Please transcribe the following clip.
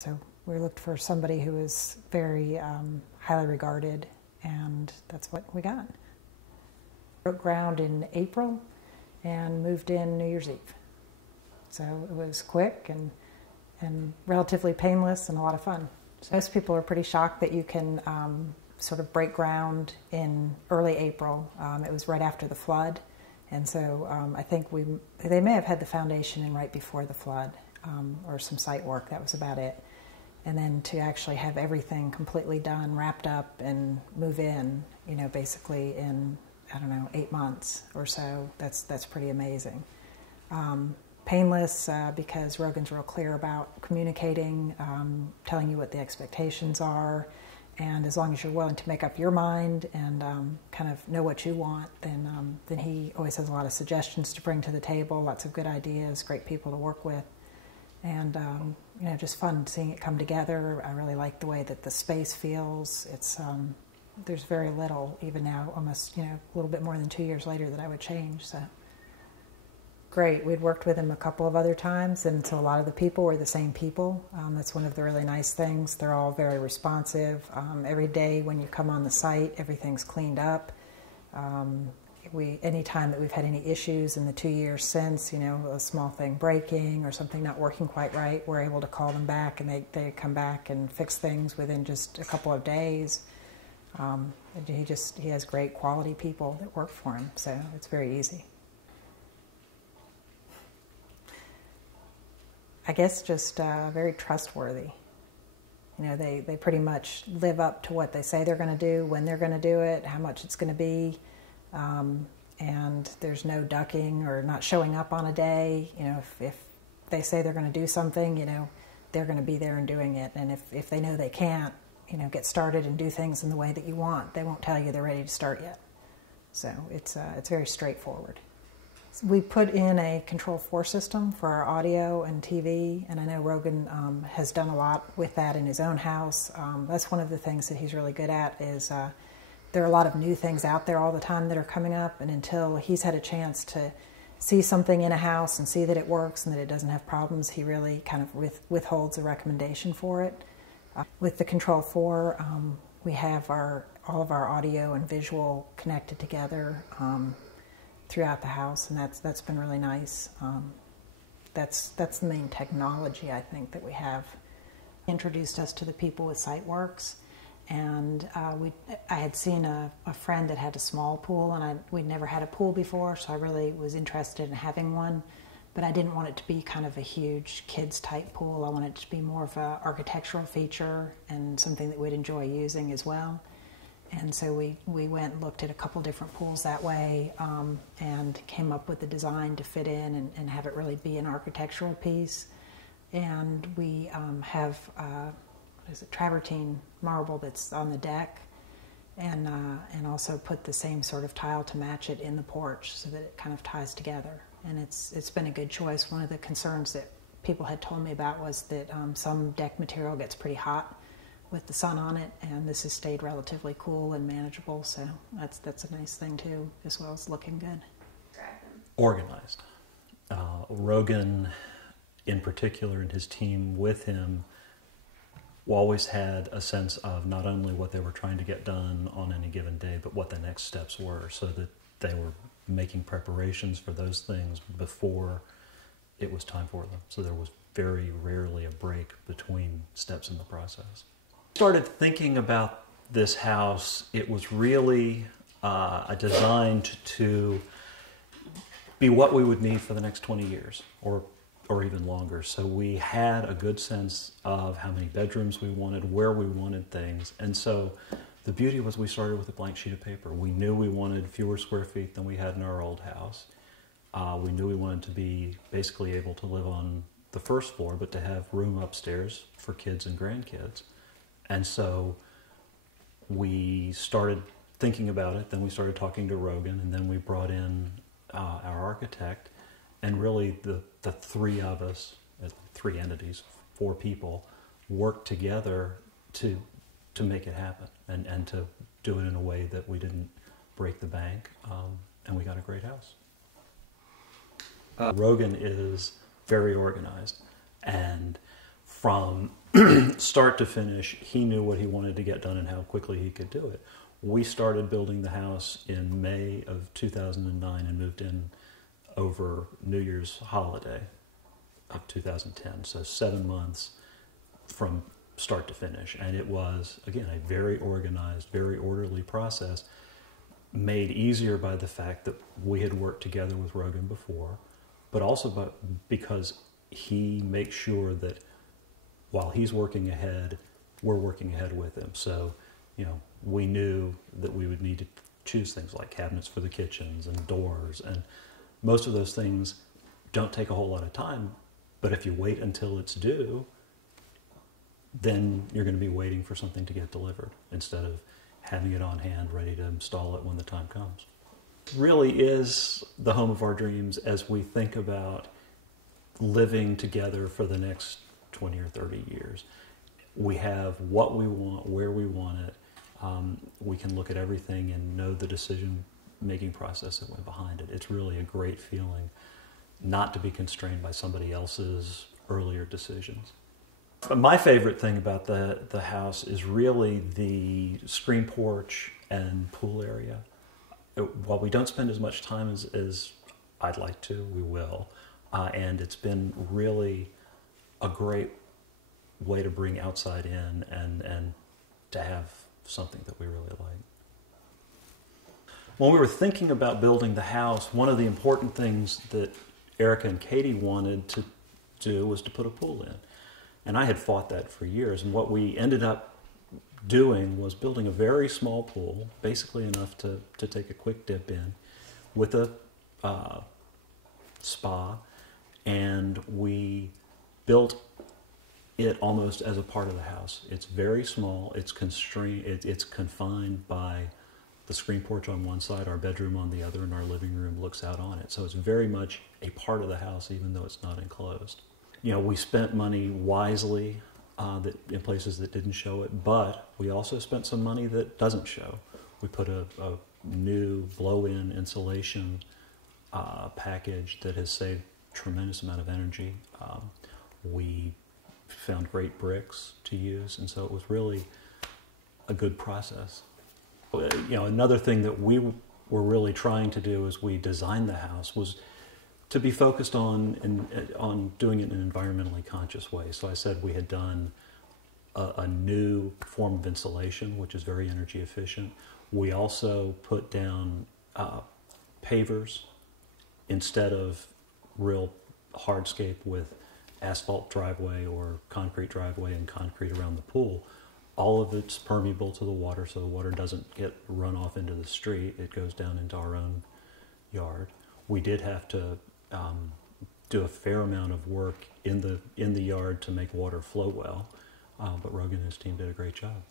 So we looked for somebody who was very highly regarded, and that's what we got. Broke ground in April and moved in New Year's Eve. So it was quick and relatively painless and a lot of fun. So most people are pretty shocked that you can sort of break ground in early April. It was right after the flood, and so I think they may have had the foundation in right before the flood, or some site work. That was about it. And then to actually have everything completely done, wrapped up, and move in, you know, basically in, I don't know, 8 months or so, that's pretty amazing. Painless because Rogan's real clear about communicating, telling you what the expectations are, and as long as you're willing to make up your mind and kind of know what you want, then he always has a lot of suggestions to bring to the table, lots of good ideas, great people to work with, and you know, just fun seeing it come together. I really like the way that the space feels. It's there's very little, even now, almost, you know, a little bit more than 2 years later, that I would change. So great. We'd worked with him a couple of other times, and so a lot of the people were the same people. That's one of the really nice things. They're all very responsive. Every day when you come on the site, everything's cleaned up. Any time that we've had any issues in the 2 years since, you know, a small thing breaking or something not working quite right, we're able to call them back, and they come back and fix things within just a couple of days. He has great quality people that work for him, so it's very easy. I guess just very trustworthy. You know, they pretty much live up to what they say they're going to do, when they're going to do it, how much it's going to be. And there's no ducking or not showing up on a day. You know, if they say they're going to do something, you know, they're going to be there and doing it. And if they know they can't, you know, get started and do things in the way that you want, they won't tell you they're ready to start yet. So it's very straightforward. We put in a Control-4 system for our audio and TV, and I know Rogan has done a lot with that in his own house. That's one of the things that he's really good at is there are a lot of new things out there all the time that are coming up, and until he's had a chance to see something in a house and see that it works and that it doesn't have problems, he really kind of withholds a recommendation for it. With the Control-4, we have all of our audio and visual connected together throughout the house, and that's been really nice. That's the main technology, I think, that we have. Introduced us to the people with SiteWorks, and I had seen a friend that had a small pool, and we'd never had a pool before, so I really was interested in having one, but I didn't want it to be kind of a huge kids type pool. I wanted it to be more of an architectural feature and something that we'd enjoy using as well. And so we went and looked at a couple different pools that way, and came up with a design to fit in and have it really be an architectural piece. And we have travertine marble that's on the deck, and also put the same sort of tile to match it in the porch so that it kind of ties together. And it's been a good choice. One of the concerns that people had told me about was that some deck material gets pretty hot with the sun on it, and this has stayed relatively cool and manageable, so that's a nice thing too, as well as looking good. Organized. Rogan, in particular, and his team with him, always had a sense of not only what they were trying to get done on any given day, but what the next steps were, so that they were making preparations for those things before it was time for them. So there was very rarely a break between steps in the process. Started thinking about this house, it was really designed to be what we would need for the next 20 years or even longer. So we had a good sense of how many bedrooms we wanted, where we wanted things. And so the beauty was we started with a blank sheet of paper. We knew we wanted fewer square feet than we had in our old house. We knew we wanted to be basically able to live on the first floor, but to have room upstairs for kids and grandkids. And so we started thinking about it, then we started talking to Rogan, and then we brought in our architect, and really the three of us, three entities, 4 people, worked together to make it happen and to do it in a way that we didn't break the bank, and we got a great house. Rogan is very organized, and from start to finish, he knew what he wanted to get done and how quickly he could do it. We started building the house in May of 2009 and moved in over New Year's holiday of 2010. So 7 months from start to finish. And it was, again, a very organized, very orderly process, made easier by the fact that we had worked together with Rogan before, but also because he makes sure that while he's working ahead, we're working ahead with him. So, we knew that we would need to choose things like cabinets for the kitchens and doors, and most of those things don't take a whole lot of time, but if you wait until it's due, then you're going to be waiting for something to get delivered instead of having it on hand ready to install it when the time comes. It really is the home of our dreams as we think about living together for the next 20 or 30 years. We have what we want, where we want it. We can look at everything and know the decision-making process that went behind it. It's really a great feeling not to be constrained by somebody else's earlier decisions. My favorite thing about the house is really the screen porch and pool area. While we don't spend as much time as I'd like to, we will. And it's been really a great way to bring outside in and to have something that we really like. When we were thinking about building the house, one of the important things that Erica and Katie wanted to do was to put a pool in. And I had fought that for years. And what we ended up doing was building a very small pool, basically enough to take a quick dip in, with a spa. And we built it almost as a part of the house. It's very small. It's constrained. It's confined by the screen porch on one side, our bedroom on the other, and our living room looks out on it. So it's very much a part of the house, even though it's not enclosed. We spent money wisely in places that didn't show it, but we also spent some money that doesn't show. We put a new blow-in insulation package that has saved a tremendous amount of energy. We found great bricks to use, and so it was really a good process. Another thing that we were really trying to do as we designed the house was to be focused on doing it in an environmentally conscious way. So I said we had done a new form of insulation, which is very energy efficient. We also put down pavers instead of real hardscape with asphalt driveway or concrete driveway and concrete around the pool. All of it's permeable to the water, so the water doesn't get run off into the street. It goes down into our own yard. We did have to do a fair amount of work in the yard to make water flow well, but Rogan and his team did a great job.